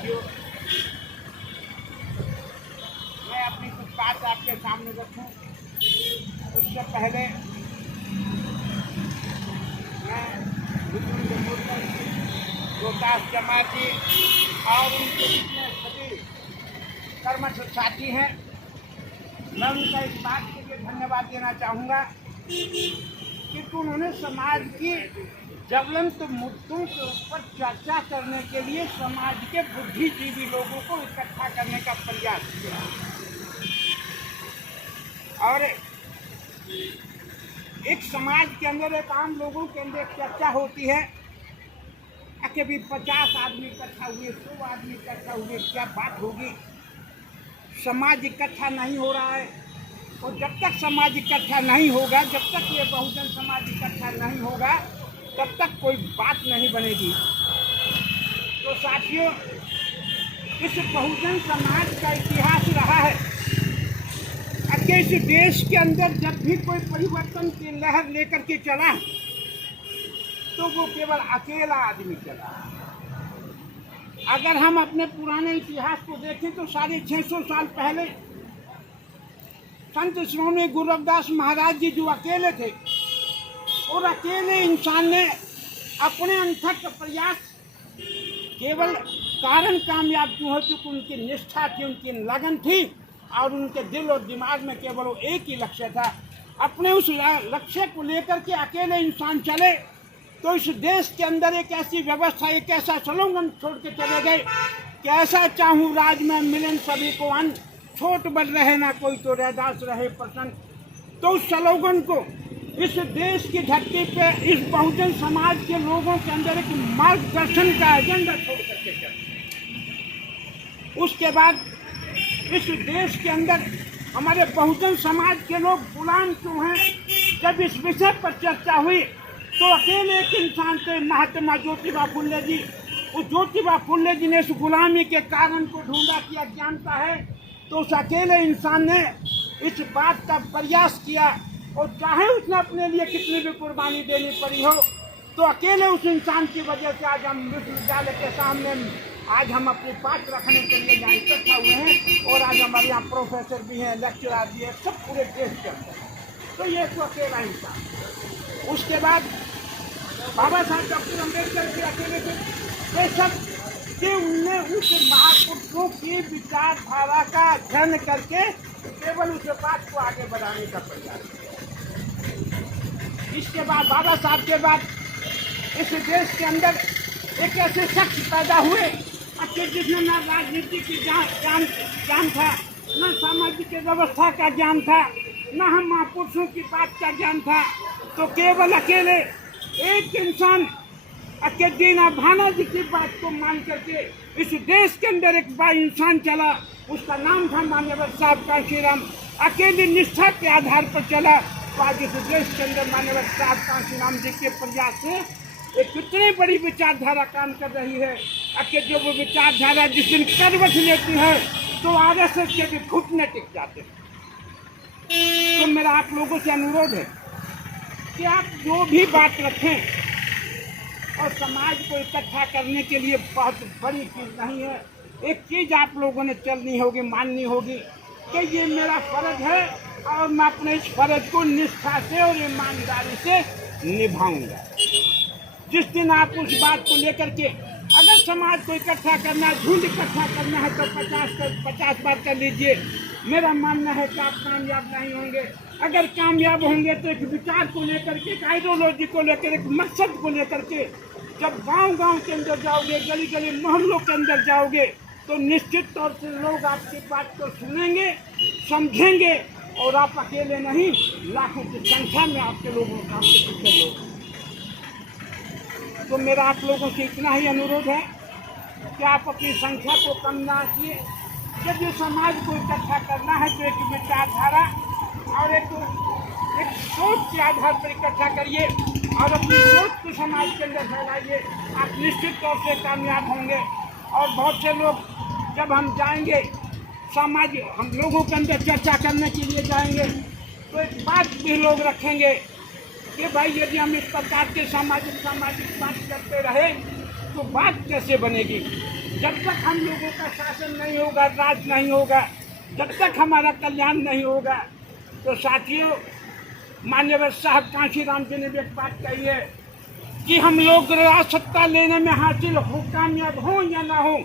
साथियों, मैं अपनी कुछ बात आपके सामने रखूं उससे पहले मैं रोहतास जमात जी और उनके जितने सभी कर्मठ साथी हैं, मैं उनका इस बात के लिए धन्यवाद देना चाहूँगा कि उन्होंने समाज की ज्वलंत मुद्दों के ऊपर चर्चा करने के लिए समाज के बुद्धिजीवी लोगों को इकट्ठा करने का प्रयास किया। और एक समाज के अंदर, एक आम लोगों के अंदर एक चर्चा होती है कि भी 50 आदमी इकट्ठा हुए, 100 आदमी इकट्ठा हुए, क्या बात होगी। समाज इकट्ठा नहीं हो रहा है, और जब तक समाज इकट्ठा नहीं होगा, जब तक ये बहुजन समाज इकट्ठा नहीं होगा, तब तक कोई बात नहीं बनेगी। तो साथियों, इस बहुजन समाज का इतिहास रहा है कि इस देश के अंदर जब भी कोई परिवर्तन की लहर लेकर के चला तो वो केवल अकेला आदमी चला। अगर हम अपने पुराने इतिहास को देखें तो 650 साल पहले संत श्रोमणी गुरु रविदास महाराज जी जो अकेले थे, और अकेले इंसान ने अपने अनथक प्रयास, केवल कारण कामयाब क्यों हो, क्योंकि उनकी निष्ठा थी, उनकी लगन थी, और उनके दिल और दिमाग में केवल वो एक ही लक्ष्य था। अपने उस लक्ष्य को लेकर के अकेले इंसान चले तो इस देश के अंदर एक ऐसी व्यवस्था, एक ऐसा स्लोगन छोड़ के चले गए कि ऐसा चाहूँ राज में मिलन सभी को अन्न, छोट बड़ रहे ना कोई तो रैदास रहे प्रसन्न। तो उस स्लोगन को इस देश की धरती पे इस बहुजन समाज के लोगों के अंदर एक मार्गदर्शन का एजेंडा छोड़ करके चले। उसके बाद इस देश के अंदर हमारे बहुजन समाज के लोग गुलाम क्यों हैं, जब इस विषय पर चर्चा हुई तो अकेले एक इंसान थे, महात्मा ज्योतिबा फुले जी। उस ज्योतिबा फुले जी ने इस गुलामी के कारण को ढूंढा कि अज्ञानता है, तो उस अकेले इंसान ने इस बात का प्रयास किया, और चाहे उसने अपने लिए कितनी भी कुर्बानी देनी पड़ी हो, तो अकेले उस इंसान की वजह से आज हम विश्वविद्यालय के सामने आज हम अपनी बात रखने के लिए यहाँ इकट्ठा हुए हैं, और आज हमारे यहाँ प्रोफेसर भी हैं, लेक्चरर भी हैं, सब पूरे देश के अंदर। तो ये तो अकेला इंसान। उसके बाद बाबा साहब डॉक्टर अम्बेडकर के अकेले थे, ये सब कि उनने उस महापुरुषों की विचारधारा का अध्ययन करके केवल उस बात को आगे बढ़ाने का प्रयास किया। इसके बाद बाबा साहब के बाद इस देश के अंदर एक ऐसे शख्स पैदा हुए कि जिसने न राजनीति की ज्ञान था, न सामाजिक व्यवस्था का ज्ञान था, न हम महापुरुषों की बात का ज्ञान था। तो केवल अकेले एक इंसान दीना भाना जी की बात को मान करके इस देश के अंदर एक बड़ा इंसान चला, उसका नाम था मान्यवर साहब कांशीराम। अकेली निष्ठा के आधार पर चला, तो आज इस देश के अंदर मान्यवर साहब कांशीराम जी के प्रयास से एक कितनी बड़ी विचारधारा काम कर रही है। कि जो वो विचारधारा जिस दिन करवट लेती है तो आरएसएस के भी घुटने टिक जाते हैं। तो मेरा आप लोगों से अनुरोध है कि आप जो भी बात रखें, और समाज को इकट्ठा करने के लिए बहुत बड़ी चीज़ नहीं है। एक चीज़ आप लोगों ने चलनी होगी, माननी होगी कि ये मेरा फर्ज है, और मैं अपने इस फर्ज को निष्ठा से और ईमानदारी से निभाऊंगा। जिस दिन आप उस बात को लेकर के, अगर समाज को इकट्ठा करना है, झुंड इकट्ठा करना है, तो 50 बार कर लीजिए। मेरा मानना है कि आप कामयाब नहीं होंगे। अगर कामयाब होंगे तो एक विचार को लेकर के, एक आइडियोलॉजी को लेकर, एक मकसद को लेकर के जब गांव-गांव के अंदर जाओगे, गली-गली मोहल्लों के अंदर जाओगे, तो निश्चित तौर से लोग आपकी बात को सुनेंगे, समझेंगे, और आप अकेले नहीं, लाखों की संख्या में आपके लोगों का आपके पीछे लोग। तो मेरा आप लोगों से इतना ही अनुरोध है कि आप अपनी संख्या को कम ना किए। जब ये समाज को इकट्ठा करना है तो एक विचारधारा और एक सोच के आधार पर इकट्ठा करिए, और अपनी सोच को समाज के अंदर फैलाइए। आप निश्चित तौर से कामयाब होंगे। और बहुत से लोग जब हम जाएंगे समाज, हम लोगों के अंदर चर्चा करने के लिए जाएंगे, तो एक बात भी लोग रखेंगे कि भाई यदि हम इस प्रकार के सामाजिक बात करते रहे तो बात कैसे बनेगी। जब तक हम लोगों का शासन नहीं होगा, राज नहीं होगा, जब तक हमारा कल्याण नहीं होगा, तो साथियों, मान्यवर साहब कांशीराम जी ने भी एक बात कही है कि हम लोग राज सत्ता लेने में हासिल हो, कामयाब हो या ना हो,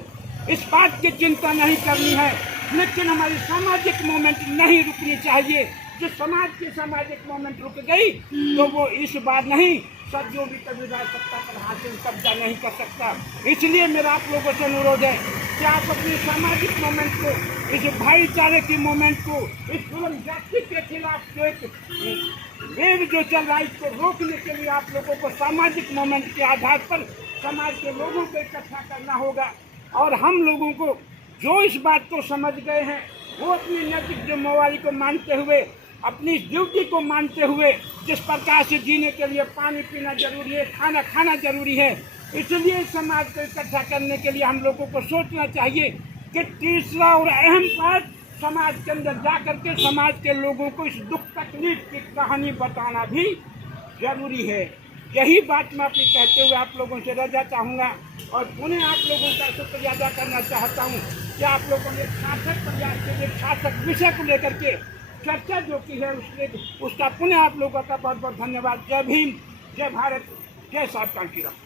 इस बात की चिंता नहीं करनी है, लेकिन हमारी सामाजिक मूवमेंट नहीं रुकनी चाहिए। जो समाज की सामाजिक मूवमेंट रुक गई तो वो इस बार नहीं, सदियों भी कभी राज सत्ता पर हासिल कब्जा नहीं कर सकता। इसलिए मेरा आप लोगों से अनुरोध है कि आप अपनी सामाजिक मूवमेंट को, इस भाईचारे की मूवमेंट को, इस जुल्म जाति के खिलाफ जो एक वेव जो चल रहा है, इसको रोकने के लिए आप लोगों को सामाजिक मूवमेंट के आधार पर समाज के लोगों को इकट्ठा करना होगा। और हम लोगों को जो इस बात को समझ गए हैं, वो अपनी नैतिक जिम्मेवारी को मानते हुए, अपनी ड्यूटी को मानते हुए, जिस प्रकार से जीने के लिए पानी पीना जरूरी है, खाना खाना जरूरी है, इसलिए समाज को इकट्ठा करने के लिए हम लोगों को सोचना चाहिए कि तीसरा और अहम पार्ट, समाज के अंदर जा करके समाज के लोगों को इस दुख तकलीफ की कहानी बताना भी जरूरी है। यही बात मैं अपनी कहते हुए आप लोगों से रजा चाहूँगा और पुनः आप लोगों का शुक्रिया अदा करना चाहता हूँ कि आप लोगों ने सार्थक प्रयास के लिए सार्थक विषय को लेकर के चर्चा जो की है, उसका पुनः आप लोगों का बहुत बहुत धन्यवाद। जय भीम, जय भारत, जय साहब कांशीराम।